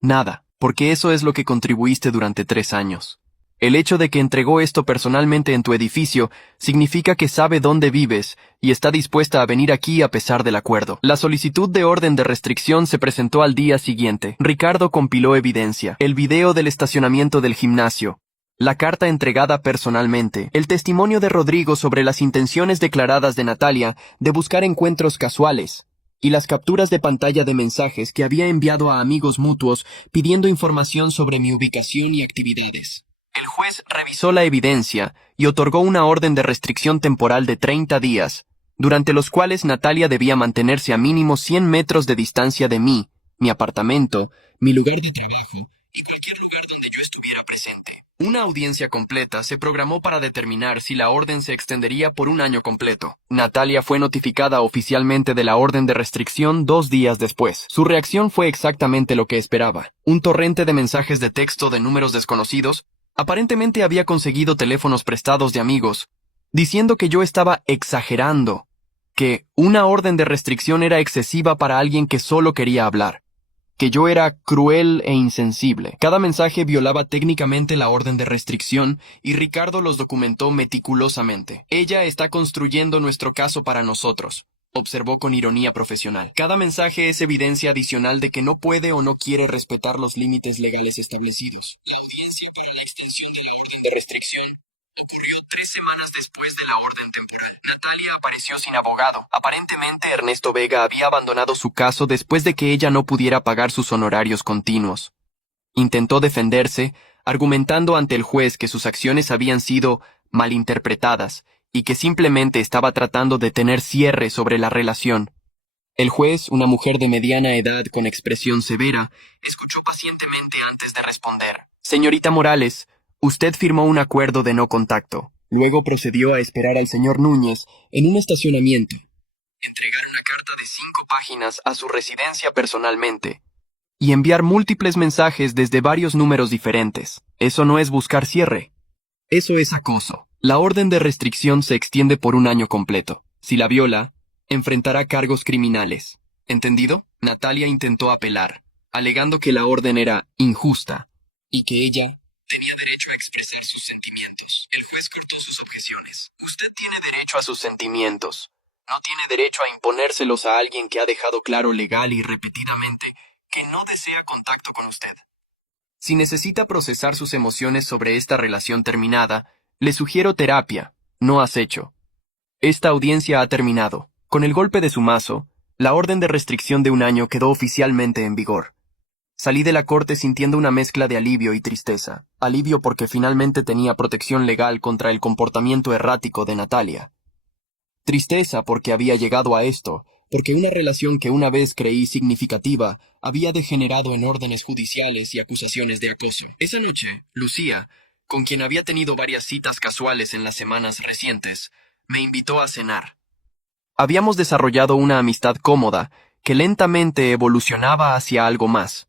Nada, porque eso es lo que contribuiste durante 3 años. El hecho de que entregó esto personalmente en tu edificio significa que sabe dónde vives y está dispuesta a venir aquí a pesar del acuerdo. La solicitud de orden de restricción se presentó al día siguiente. Ricardo compiló evidencia, el video del estacionamiento del gimnasio, la carta entregada personalmente, el testimonio de Rodrigo sobre las intenciones declaradas de Natalia de buscar encuentros casuales, y las capturas de pantalla de mensajes que había enviado a amigos mutuos pidiendo información sobre mi ubicación y actividades. El juez revisó la evidencia y otorgó una orden de restricción temporal de 30 días, durante los cuales Natalia debía mantenerse a mínimo 100 metros de distancia de mí, mi apartamento, mi lugar de trabajo y cualquier lugar donde yo estuviera presente. Una audiencia completa se programó para determinar si la orden se extendería por un año completo. Natalia fue notificada oficialmente de la orden de restricción 2 días después. Su reacción fue exactamente lo que esperaba. Un torrente de mensajes de texto de números desconocidos. Aparentemente había conseguido teléfonos prestados de amigos, diciendo que yo estaba exagerando, que una orden de restricción era excesiva para alguien que solo quería hablar, que yo era cruel e insensible. Cada mensaje violaba técnicamente la orden de restricción y Ricardo los documentó meticulosamente. Ella está construyendo nuestro caso para nosotros, observó con ironía profesional. Cada mensaje es evidencia adicional de que no puede o no quiere respetar los límites legales establecidos. La audiencia para la extensión de la orden de restricción ocurrió 3 semanas después de la orden temporal. Natalia apareció sin abogado. Aparentemente Ernesto Vega había abandonado su caso después de que ella no pudiera pagar sus honorarios continuos. Intentó defenderse, argumentando ante el juez que sus acciones habían sido malinterpretadas y que simplemente estaba tratando de tener cierre sobre la relación. El juez, una mujer de mediana edad con expresión severa, escuchó pacientemente antes de responder. Señorita Morales, usted firmó un acuerdo de no contacto. Luego procedió a esperar al señor Núñez en un estacionamiento. Entregar una carta de 5 páginas a su residencia personalmente y enviar múltiples mensajes desde varios números diferentes. Eso no es buscar cierre. Eso es acoso. La orden de restricción se extiende por un año completo. Si la viola, enfrentará cargos criminales. ¿Entendido? Natalia intentó apelar, alegando que la orden era injusta y que ella tenía derecho a expresar sus sentimientos. El juez cortó sus objeciones. Usted tiene derecho a sus sentimientos. No tiene derecho a imponérselos a alguien que ha dejado claro legal y repetidamente que no desea contacto con usted. Si necesita procesar sus emociones sobre esta relación terminada, le sugiero terapia, no acecho. Esta audiencia ha terminado. Con el golpe de su mazo, la orden de restricción de un año quedó oficialmente en vigor. Salí de la corte sintiendo una mezcla de alivio y tristeza. Alivio porque finalmente tenía protección legal contra el comportamiento errático de Natalia. Tristeza porque había llegado a esto, porque una relación que una vez creí significativa había degenerado en órdenes judiciales y acusaciones de acoso. Esa noche, Lucía, con quien había tenido varias citas casuales en las semanas recientes, me invitó a cenar. Habíamos desarrollado una amistad cómoda que lentamente evolucionaba hacia algo más.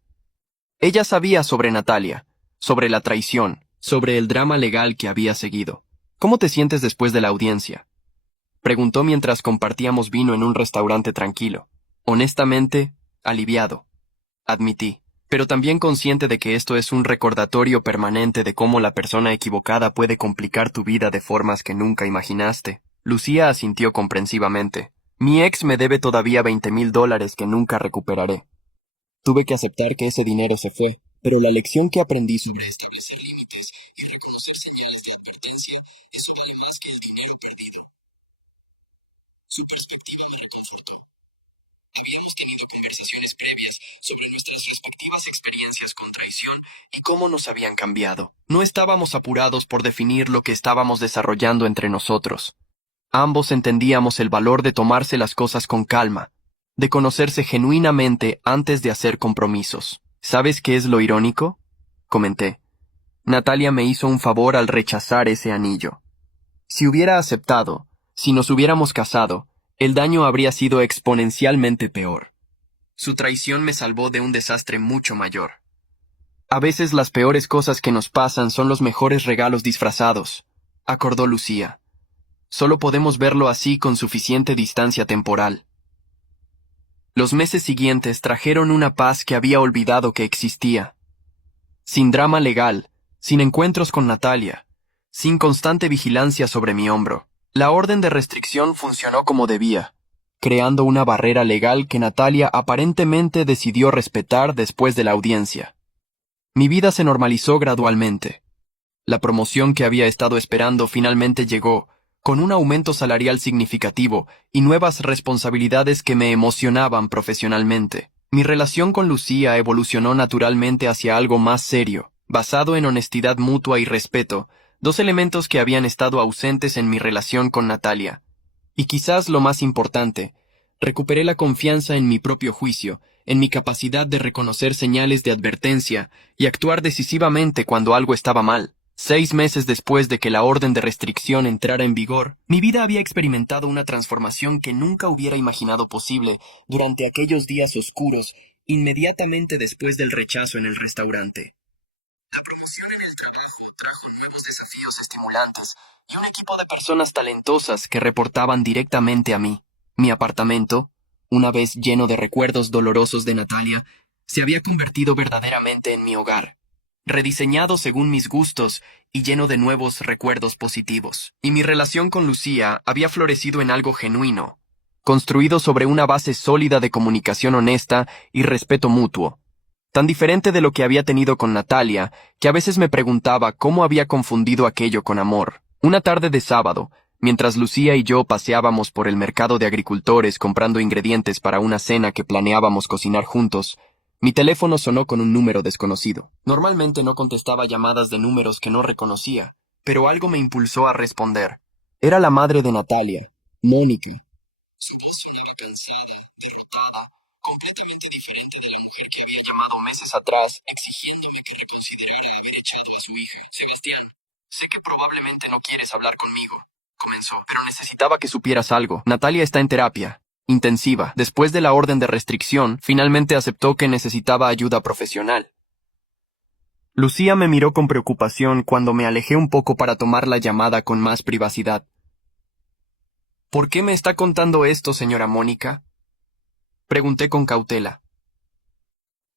Ella sabía sobre Natalia, sobre la traición, sobre el drama legal que había seguido. ¿Cómo te sientes después de la audiencia?, preguntó mientras compartíamos vino en un restaurante tranquilo. Honestamente, aliviado, admití, pero también consciente de que esto es un recordatorio permanente de cómo la persona equivocada puede complicar tu vida de formas que nunca imaginaste. Lucía asintió comprensivamente. Mi ex me debe todavía $20,000 que nunca recuperaré. Tuve que aceptar que ese dinero se fue, pero la lección que aprendí sobre establecer límites y reconocer señales de advertencia, eso vale más que el dinero perdido. Su perspectiva me reconfortó. Habíamos tenido conversaciones previas sobre nuestras respectivas experiencias con traición y cómo nos habían cambiado. No estábamos apurados por definir lo que estábamos desarrollando entre nosotros. Ambos entendíamos el valor de tomarse las cosas con calma, de conocerse genuinamente antes de hacer compromisos. ¿Sabes qué es lo irónico?, comenté. Natalia me hizo un favor al rechazar ese anillo. Si hubiera aceptado, si nos hubiéramos casado, el daño habría sido exponencialmente peor. Su traición me salvó de un desastre mucho mayor. A veces las peores cosas que nos pasan son los mejores regalos disfrazados, acordó Lucía. Solo podemos verlo así con suficiente distancia temporal. Los meses siguientes trajeron una paz que había olvidado que existía. Sin drama legal, sin encuentros con Natalia, sin constante vigilancia sobre mi hombro. La orden de restricción funcionó como debía, creando una barrera legal que Natalia aparentemente decidió respetar después de la audiencia. Mi vida se normalizó gradualmente. La promoción que había estado esperando finalmente llegó, con un aumento salarial significativo y nuevas responsabilidades que me emocionaban profesionalmente. Mi relación con Lucía evolucionó naturalmente hacia algo más serio, basado en honestidad mutua y respeto, dos elementos que habían estado ausentes en mi relación con Natalia. Y quizás lo más importante, recuperé la confianza en mi propio juicio, en mi capacidad de reconocer señales de advertencia y actuar decisivamente cuando algo estaba mal. 6 meses después de que la orden de restricción entrara en vigor, mi vida había experimentado una transformación que nunca hubiera imaginado posible durante aquellos días oscuros, inmediatamente después del rechazo en el restaurante. La promoción en el trabajo trajo nuevos desafíos estimulantes y un equipo de personas talentosas que reportaban directamente a mí. Mi apartamento, una vez lleno de recuerdos dolorosos de Natalia, se había convertido verdaderamente en mi hogar, rediseñado según mis gustos y lleno de nuevos recuerdos positivos. Y mi relación con Lucía había florecido en algo genuino, construido sobre una base sólida de comunicación honesta y respeto mutuo. Tan diferente de lo que había tenido con Natalia, que a veces me preguntaba cómo había confundido aquello con amor. Una tarde de sábado, mientras Lucía y yo paseábamos por el mercado de agricultores comprando ingredientes para una cena que planeábamos cocinar juntos, mi teléfono sonó con un número desconocido. Normalmente no contestaba llamadas de números que no reconocía, pero algo me impulsó a responder. Era la madre de Natalia, Mónica. Su voz sonaba cansada, derrotada, completamente diferente de la mujer que había llamado meses atrás, exigiéndome que reconsiderara haber echado a su hija. Sebastián, sé que probablemente no quieres hablar conmigo, comenzó, pero necesitaba que supieras algo. Natalia está en terapia intensiva. Después de la orden de restricción, finalmente aceptó que necesitaba ayuda profesional. Lucía me miró con preocupación cuando me alejé un poco para tomar la llamada con más privacidad. ¿Por qué me está contando esto, señora Mónica?, pregunté con cautela.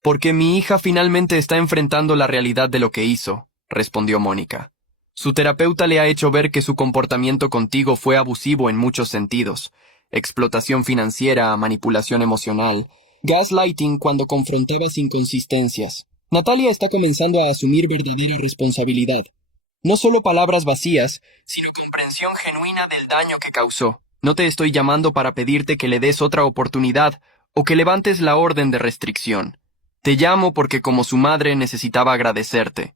Porque mi hija finalmente está enfrentando la realidad de lo que hizo, respondió Mónica. Su terapeuta le ha hecho ver que su comportamiento contigo fue abusivo en muchos sentidos. Explotación financiera, manipulación emocional, gaslighting cuando confrontabas inconsistencias. Natalia está comenzando a asumir verdadera responsabilidad. No solo palabras vacías, sino comprensión genuina del daño que causó. No te estoy llamando para pedirte que le des otra oportunidad o que levantes la orden de restricción. Te llamo porque como su madre necesitaba agradecerte.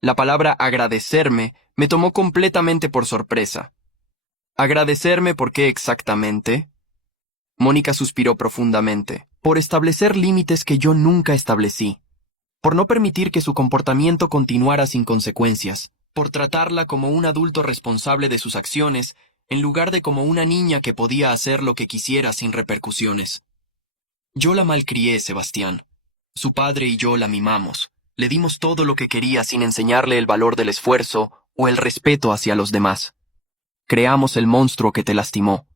La palabra agradecerme me tomó completamente por sorpresa. ¿Agradecerme por qué exactamente? Mónica suspiró profundamente. Por establecer límites que yo nunca establecí. Por no permitir que su comportamiento continuara sin consecuencias. Por tratarla como un adulto responsable de sus acciones, en lugar de como una niña que podía hacer lo que quisiera sin repercusiones. Yo la malcrié, Sebastián. Su padre y yo la mimamos. Le dimos todo lo que quería sin enseñarle el valor del esfuerzo o el respeto hacia los demás. Creamos el monstruo que te lastimó.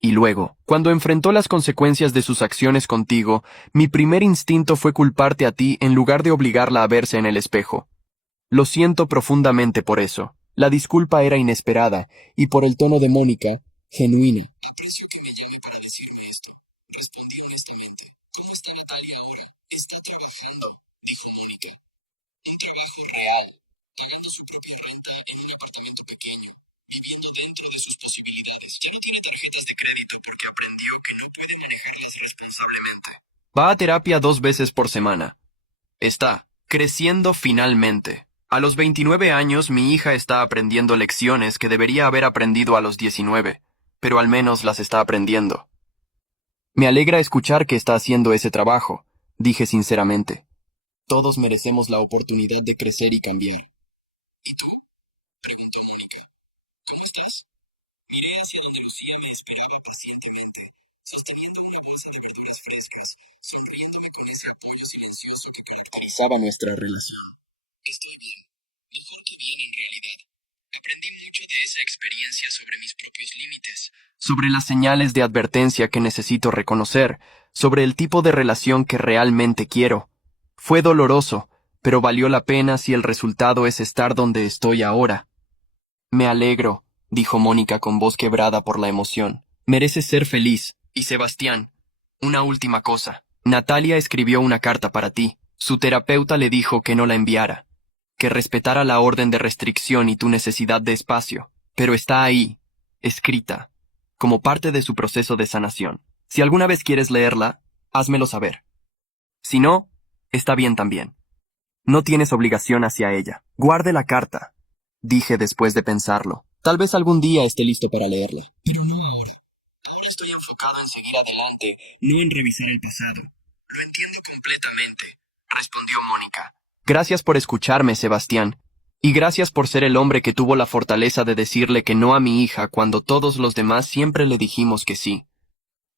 Y luego, cuando enfrentó las consecuencias de sus acciones contigo, mi primer instinto fue culparte a ti en lugar de obligarla a verse en el espejo. Lo siento profundamente por eso. La disculpa era inesperada, y por el tono de Mónica, genuina. Aprecio que me llame para decirme esto. Respondí honestamente. ¿Cómo está Natalia ahora? Está trabajando, dijo Mónica. Un trabajo real, pagando su propia renta en un apartamento pequeño, viviendo dentro de sus posibilidades. Ya no tiene tarjetas de crédito porque aprendió que no puede manejarlas responsablemente. Va a terapia 2 veces por semana. Está creciendo finalmente. A los 29 años mi hija está aprendiendo lecciones que debería haber aprendido a los 19, pero al menos las está aprendiendo. Me alegra escuchar que está haciendo ese trabajo, dije sinceramente. Todos merecemos la oportunidad de crecer y cambiar. ¿Y tú?, preguntó Mónica. ¿Cómo estás? Miré hacia donde Lucía me esperaba pacientemente, sosteniendo una bolsa de verduras frescas, sonriéndome con ese apoyo silencioso que caracterizaba nuestra relación. Estoy bien, mejor que bien en realidad. Aprendí mucho de esa experiencia sobre mis propios límites, sobre las señales de advertencia que necesito reconocer, sobre el tipo de relación que realmente quiero. Fue doloroso, pero valió la pena si el resultado es estar donde estoy ahora. Me alegro, dijo Mónica con voz quebrada por la emoción. Mereces ser feliz. Y Sebastián, una última cosa. Natalia escribió una carta para ti. Su terapeuta le dijo que no la enviara, que respetara la orden de restricción y tu necesidad de espacio, pero está ahí, escrita, como parte de su proceso de sanación. Si alguna vez quieres leerla, házmelo saber. Si no, está bien también. No tienes obligación hacia ella. Guarde la carta, dije después de pensarlo. Tal vez algún día esté listo para leerla. Pero no ahora. Ahora estoy enfocado en seguir adelante, no en revisar el pasado. Lo entiendo completamente, respondió Mónica. Gracias por escucharme, Sebastián. Y gracias por ser el hombre que tuvo la fortaleza de decirle que no a mi hija cuando todos los demás siempre le dijimos que sí.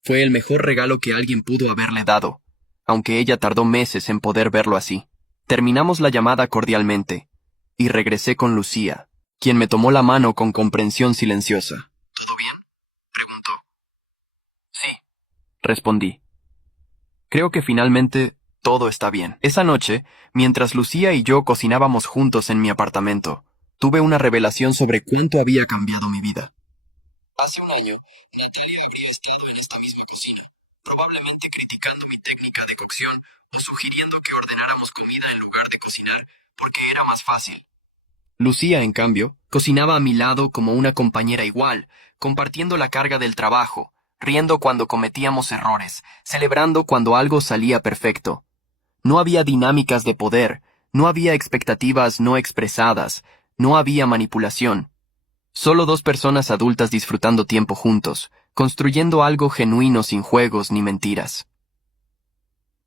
Fue el mejor regalo que alguien pudo haberle dado, aunque ella tardó meses en poder verlo así. Terminamos la llamada cordialmente, y regresé con Lucía, quien me tomó la mano con comprensión silenciosa. ¿Todo bien?, preguntó. Sí, respondí. Creo que finalmente todo está bien. Esa noche, mientras Lucía y yo cocinábamos juntos en mi apartamento, tuve una revelación sobre cuánto había cambiado mi vida. Hace un año, Natalia habría estado en esta misma cocina, probablemente criticando mi técnica de cocción o sugiriendo que ordenáramos comida en lugar de cocinar porque era más fácil. Lucía, en cambio, cocinaba a mi lado como una compañera igual, compartiendo la carga del trabajo, riendo cuando cometíamos errores, celebrando cuando algo salía perfecto. No había dinámicas de poder, no había expectativas no expresadas, no había manipulación. Solo dos personas adultas disfrutando tiempo juntos, construyendo algo genuino sin juegos ni mentiras.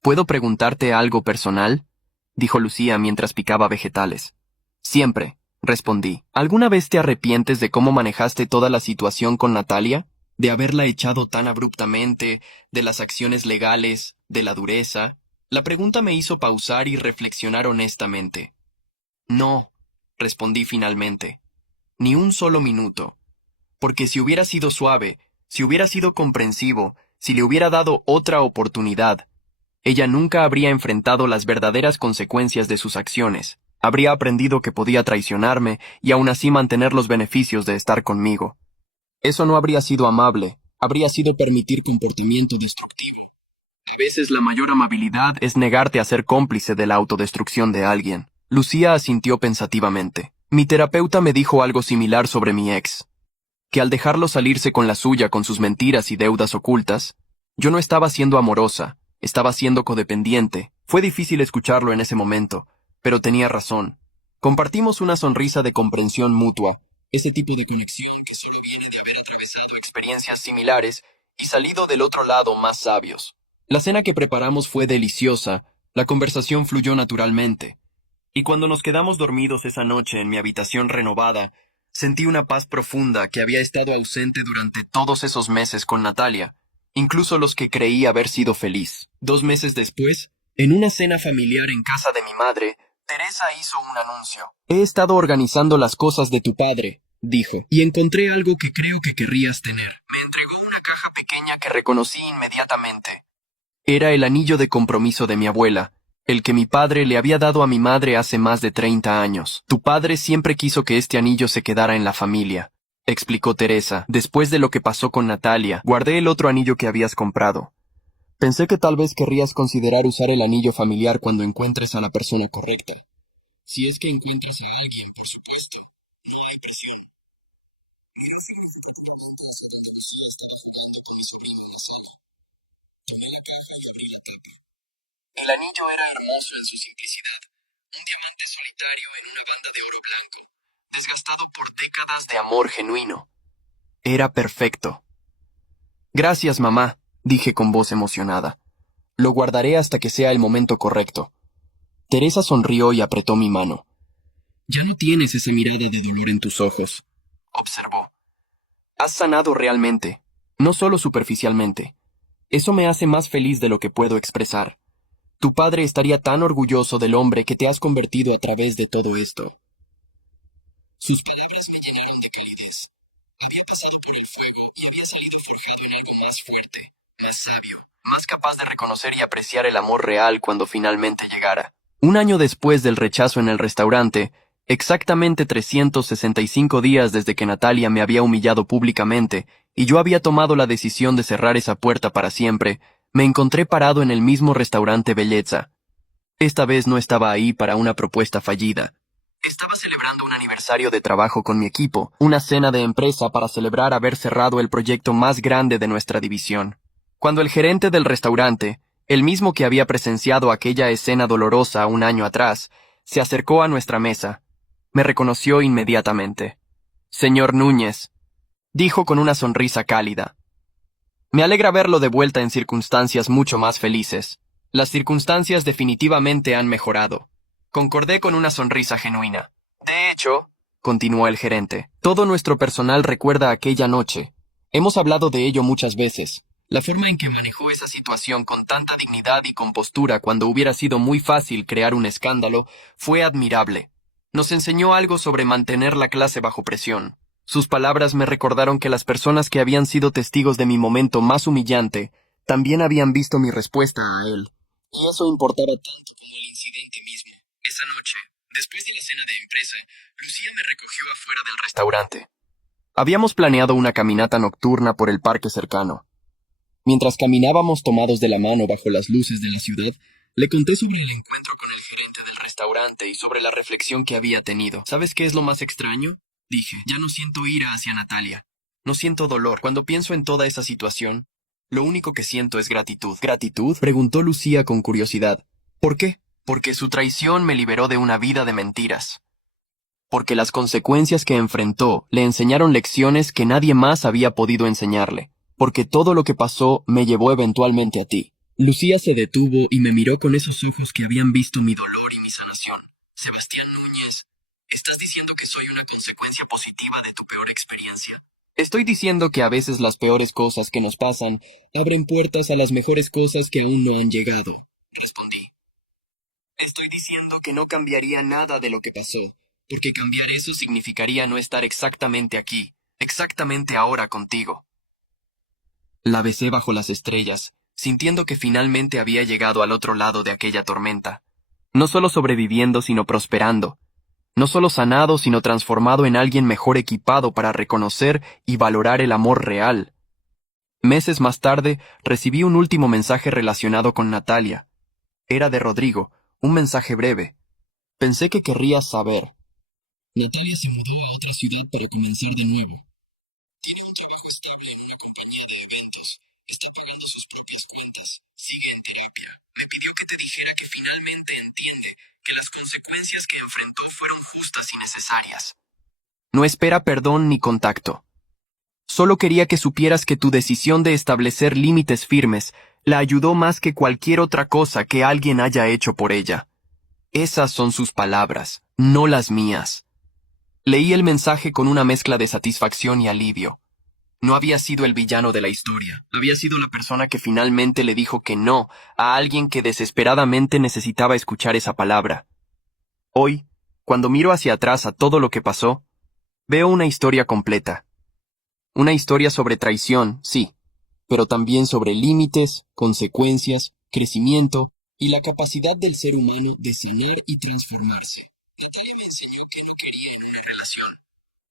¿Puedo preguntarte algo personal?, dijo Lucía mientras picaba vegetales. Siempre, respondí. ¿Alguna vez te arrepientes de cómo manejaste toda la situación con Natalia? ¿De haberla echado tan abruptamente, de las acciones legales, de la dureza? La pregunta me hizo pausar y reflexionar honestamente. No, respondí finalmente. Ni un solo minuto. Porque si hubiera sido suave, si hubiera sido comprensivo, si le hubiera dado otra oportunidad, ella nunca habría enfrentado las verdaderas consecuencias de sus acciones. Habría aprendido que podía traicionarme y aún así mantener los beneficios de estar conmigo. Eso no habría sido amable, habría sido permitir comportamiento destructivo. A veces la mayor amabilidad es negarte a ser cómplice de la autodestrucción de alguien. Lucía asintió pensativamente. Mi terapeuta me dijo algo similar sobre mi ex, que al dejarlo salirse con la suya con sus mentiras y deudas ocultas, yo no estaba siendo amorosa, estaba siendo codependiente. Fue difícil escucharlo en ese momento, pero tenía razón. Compartimos una sonrisa de comprensión mutua, ese tipo de conexión que solo viene de haber atravesado experiencias similares y salido del otro lado más sabios. La cena que preparamos fue deliciosa, la conversación fluyó naturalmente, y cuando nos quedamos dormidos esa noche en mi habitación renovada, sentí una paz profunda que había estado ausente durante todos esos meses con Natalia, incluso los que creí haber sido feliz. 2 meses después, en una cena familiar en casa de mi madre, Teresa hizo un anuncio. He estado organizando las cosas de tu padre, dijo, y encontré algo que creo que querrías tener. Me entregó una caja pequeña que reconocí inmediatamente. Era el anillo de compromiso de mi abuela, el que mi padre le había dado a mi madre hace más de 30 años. Tu padre siempre quiso que este anillo se quedara en la familia, explicó Teresa. Después de lo que pasó con Natalia, guardé el otro anillo que habías comprado. Pensé que tal vez querrías considerar usar el anillo familiar cuando encuentres a la persona correcta. Si es que encuentras a alguien, por supuesto. No hay presión. Mira hacia la casa donde Lucía estaba jugando con mi sobrino en la sala. Tomé la caja y abrí la tapa. El anillo era hermoso en su simplicidad, un diamante solitario en una banda de oro blanco, desgastado por décadas de amor genuino. Era perfecto. Gracias, mamá, dije con voz emocionada. Lo guardaré hasta que sea el momento correcto. Teresa sonrió y apretó mi mano. Ya no tienes esa mirada de dolor en tus ojos, observó. Has sanado realmente, no solo superficialmente. Eso me hace más feliz de lo que puedo expresar. Tu padre estaría tan orgulloso del hombre que te has convertido a través de todo esto. Sus palabras me llenaron de calidez. Había pasado por el fuego y había salido forjado en algo más fuerte, más sabio, más capaz de reconocer y apreciar el amor real cuando finalmente llegara. Un año después del rechazo en el restaurante, exactamente 365 días desde que Natalia me había humillado públicamente y yo había tomado la decisión de cerrar esa puerta para siempre, me encontré parado en el mismo restaurante Bellezza. Esta vez no estaba ahí para una propuesta fallida. Estaba celebrando un aniversario de trabajo con mi equipo, una cena de empresa para celebrar haber cerrado el proyecto más grande de nuestra división. Cuando el gerente del restaurante, el mismo que había presenciado aquella escena dolorosa un año atrás, se acercó a nuestra mesa, me reconoció inmediatamente. «Señor Núñez», dijo con una sonrisa cálida. «Me alegra verlo de vuelta en circunstancias mucho más felices. Las circunstancias definitivamente han mejorado». Concordé con una sonrisa genuina. «De hecho», continuó el gerente, «todo nuestro personal recuerda aquella noche. Hemos hablado de ello muchas veces. La forma en que manejó esa situación con tanta dignidad y compostura cuando hubiera sido muy fácil crear un escándalo fue admirable. Nos enseñó algo sobre mantener la clase bajo presión». Sus palabras me recordaron que las personas que habían sido testigos de mi momento más humillante también habían visto mi respuesta a él. Y eso importaba tanto como el incidente mismo. Esa noche, después de la cena de empresa, Lucía me recogió afuera del restaurante. Habíamos planeado una caminata nocturna por el parque cercano. Mientras caminábamos tomados de la mano bajo las luces de la ciudad, le conté sobre el encuentro con el gerente del restaurante y sobre la reflexión que había tenido. ¿Sabes qué es lo más extraño?, dije. Ya no siento ira hacia Natalia. No siento dolor. Cuando pienso en toda esa situación, lo único que siento es gratitud. ¿Gratitud?, preguntó Lucía con curiosidad. ¿Por qué? Porque su traición me liberó de una vida de mentiras. Porque las consecuencias que enfrentó le enseñaron lecciones que nadie más había podido enseñarle. Porque todo lo que pasó me llevó eventualmente a ti. Lucía se detuvo y me miró con esos ojos que habían visto mi dolor y mi sanación. Sebastián Núñez, ¿estás diciendo que soy una consecuencia positiva de tu peor experiencia? Estoy diciendo que a veces las peores cosas que nos pasan abren puertas a las mejores cosas que aún no han llegado, respondí. Estoy diciendo que no cambiaría nada de lo que pasó, porque cambiar eso significaría no estar exactamente aquí, exactamente ahora contigo. La besé bajo las estrellas, sintiendo que finalmente había llegado al otro lado de aquella tormenta. No solo sobreviviendo, sino prosperando. No solo sanado, sino transformado en alguien mejor equipado para reconocer y valorar el amor real. Meses más tarde, recibí un último mensaje relacionado con Natalia. Era de Rodrigo, un mensaje breve. Pensé que querrías saber. Natalia se mudó a otra ciudad para comenzar de nuevo. Tiene un trabajo estable en una compañía de eventos. Está pagando sus propias cuentas. Sigue en terapia. Me pidió que te dijera que finalmente entiende que las consecuencias que enfrentó fueron justas y necesarias. No espera perdón ni contacto. Solo quería que supieras que tu decisión de establecer límites firmes la ayudó más que cualquier otra cosa que alguien haya hecho por ella. Esas son sus palabras, no las mías. Leí el mensaje con una mezcla de satisfacción y alivio. No había sido el villano de la historia, había sido la persona que finalmente le dijo que no a alguien que desesperadamente necesitaba escuchar esa palabra. Hoy, cuando miro hacia atrás a todo lo que pasó, veo una historia completa. Una historia sobre traición, sí, pero también sobre límites, consecuencias, crecimiento y la capacidad del ser humano de sanar y transformarse. Natalia me enseñó que no quería en una relación.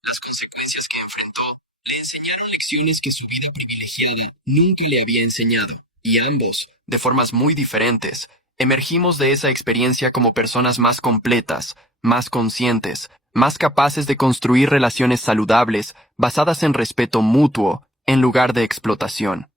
Las consecuencias que enfrentó le enseñaron lecciones que su vida privilegiada nunca le había enseñado, y ambos, de formas muy diferentes, emergimos de esa experiencia como personas más completas, más conscientes, más capaces de construir relaciones saludables basadas en respeto mutuo en lugar de explotación.